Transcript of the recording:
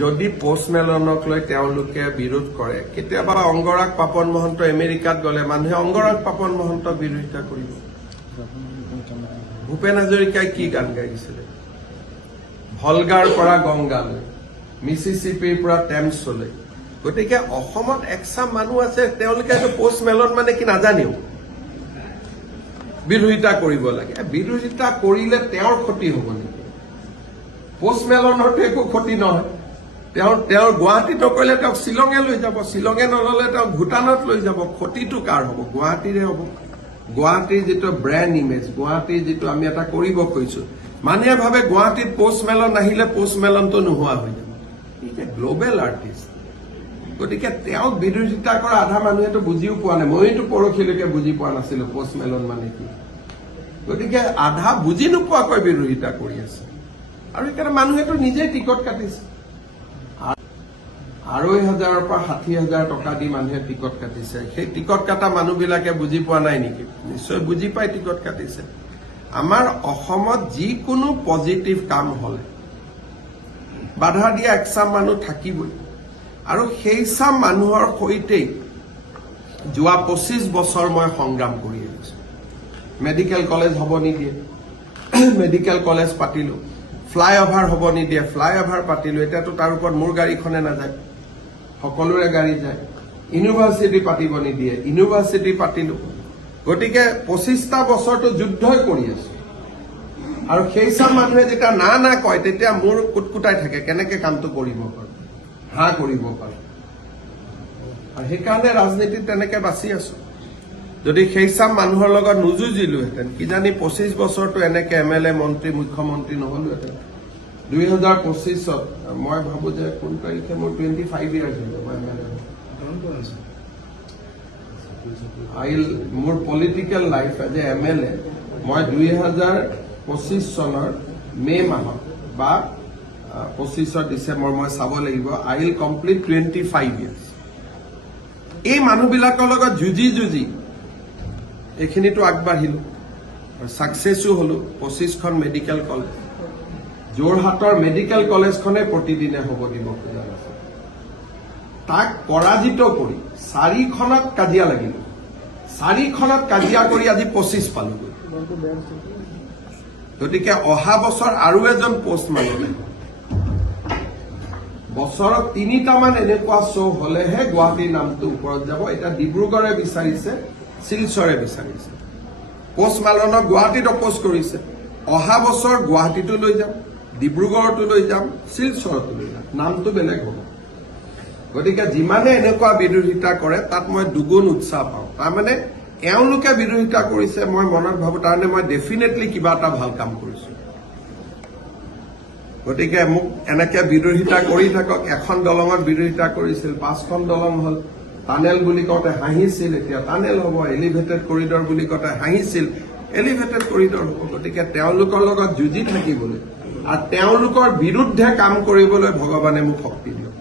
যদি পোষ্টমেলনক লৈ তেওঁলোকে বিৰোধ কৰে, কেতিয়াবা অংগৰাগ পাপন মহন্ত আমেৰিকাত গলে মানুহে অংগৰাগ পাপন মহন্তক বিৰোধিতা কৰিব। ভূপেন হাজৰিকাই কি গান গাইছিলে? ভলগাৰ পৰা গংগালৈ, মিছিছিপিৰ পৰা টেমছলৈ। গতিকে অসমত একচাম মানুহ আছে, তেওঁলোকে পোষ্টমেলন মানে কি নাজানেও বিৰোধিতা কৰিব লাগে। বিৰোধিতা কৰিলে তেওঁৰ ক্ষতি হ'ব নেকি? পোষ্টমেলনৰতো একো ক্ষতি নহয়। তেওঁৰ গুৱাহাটীত নকৰিলে তেওঁক শ্বিলঙে লৈ যাব, শ্বিলঙে নললে তেওঁক ভূটানত লৈ যাব। ক্ষতিটো কাৰ হ'ব? গুৱাহাটীৰে হ'ব। গুৱাহাটীৰ যিটো ব্ৰেণ্ড ইমেজ, গুৱাহাটীৰ যিটো আমি এটা কৰিব খুজিছো, মানুহে ভাবে গুৱাহাটীত পোষ্টমেলন নাহিলে পোষ্টমেলনটো নোহোৱা হৈ যাব। Is a global artist. গতিকে তেওঁক বিৰোধিতা কৰা আধা মানুহেতো বুজিও পোৱা নাই। মইতো পৰহিলৈকে বুজি পোৱা নাছিলো পোষ্টমেলন মানে কি। গতিকে আধা বুজি নোপোৱাকৈ বিৰোধিতা কৰি আছে, আৰু সেইকাৰণে মানুহেতো নিজেই টিকট কাটিছে। ৬,৫০০ৰ পৰা ৬০,০০০ টকা দি মানুহে টিকট কাটিছে। সেই টিকট কটা মানুহবিলাকে বুজি পোৱা নাই নেকি? নিশ্চয় বুজি পাই টিকট কাটিছে। আমাৰ অসমত যিকোনো পজিটিভ কাম হলে বাধা দিয়া একচাম মানুহ থাকিবই, আৰু সেই চাম মানুহৰ সৈতেই যোৱা ২৫ বছৰ মই সংগ্ৰাম কৰি আহিছো। মেডিকেল কলেজ হ'ব নিদিয়ে, মেডিকেল কলেজ পাতিলো। ফ্লাইঅভাৰ হ'ব নিদিয়ে, ফ্লাইঅভাৰ পাতিলো। এতিয়াতো তাৰ ওপৰত মোৰ গাড়ীখনে নাযায়, সকলোৰে গাড়ী যায়। ইউনিভাৰ্চিটি পাতিব নিদিয়ে, ইউনিভাৰ্চিটি পাতিলো। গতিকে ২৫টা বছৰটো যুদ্ধই কৰি আছো, আৰু সেই চাম মানুহে যেতিয়া না না কয় তেতিয়া মোৰ কুটকুটাই থাকে, কেনেকে কামটো কৰিব পাৰো, হা কৰিব পাৰো। আৰু সেইকাৰণে ৰাজনীতিত তেনেকে বাচি আছো। যদি সেই চাম মানুহৰ লগত নুযুঁজিলোহেঁতেন, কিজানি ২৫ বছৰটো এনেকে MLA মন্ত্ৰী মুখ্যমন্ত্ৰী নহলোহেঁতেন। ২০২৫ত মই ভাবো যে কোন তাৰিখে মোৰ 25 ইয়াৰ্ছ হৈ যাব MLA। মোৰ political life as a MLA মই ২০২৫ চনৰ মে মাহত বা ২৫ ডিচেম্বৰ মই চাব লাগিব, আই উইল কমপ্লিট 25 ইয়াৰ্ছ। এই মানুহবিলাকৰ লগত যুঁজি এইখিনিতো আগবাঢ়িলো, ছাকচেছো হলো। 25খন মেডিকেল কলেজ, যোৰহাটৰ মেডিকেল কলেজখনে প্ৰতিদিনে হ'ব দিব খোজা নাছিল। তাক পৰাজিত কৰি 4খনত কাজিয়া লাগিলো, 4খনত কাজিয়া কৰি আজি 25 পালোগৈ। গতিকে অহা বছৰ আৰু এজন পোষ্ট মাৰিলে, বছৰত 3টামান এনেকুৱা শ্ব' হলেহে গুৱাহাটীৰ নামটো ওপৰত যাব। এতিয়া ডিব্ৰুগড়ে বিচাৰিছে, শিলচৰে বিচাৰিছে। পোষ্টমেলনক গুৱাহাটীত অপ'জ কৰিছে। অহা বছৰ গুৱাহাটীতো লৈ যাম, ডিব্ৰুগড়তো লৈ যাম, শিলচৰতো লৈ যাম, নামটো বেলেগ হ'ব। গতিকে যিমানে এনেকুৱা বিৰোধিতা কৰে তাত মই দুগুণ উৎসাহ পাওঁ। তাৰমানে এওঁলোকে বিৰোধিতা কৰিছে, মই মনত ভাবো তাৰমানে মই ডেফিনেটলি কিবা এটা ভাল কাম কৰিছো। গতিকে মোক এনেকে বিৰোধিতা কৰি থাকক। এখন দলঙত বিৰোধিতা কৰিছিল, 5খন দলং হল। টানেল বুলি কওঁতে হাঁহিছিল, এতিয়া টানেল হ'ব। এলিভেটেড কৰিডৰ বুলি কওঁতে হাঁহিছিল, এলিভেটেড কৰিডৰ হ'ব। গতিকে তেওঁলোকৰ লগত যুঁজি থাকিবলৈ আৰু তেওঁলোকৰ বিৰুদ্ধে কাম কৰিবলৈ ভগৱানে মোক শক্তি দিয়ক।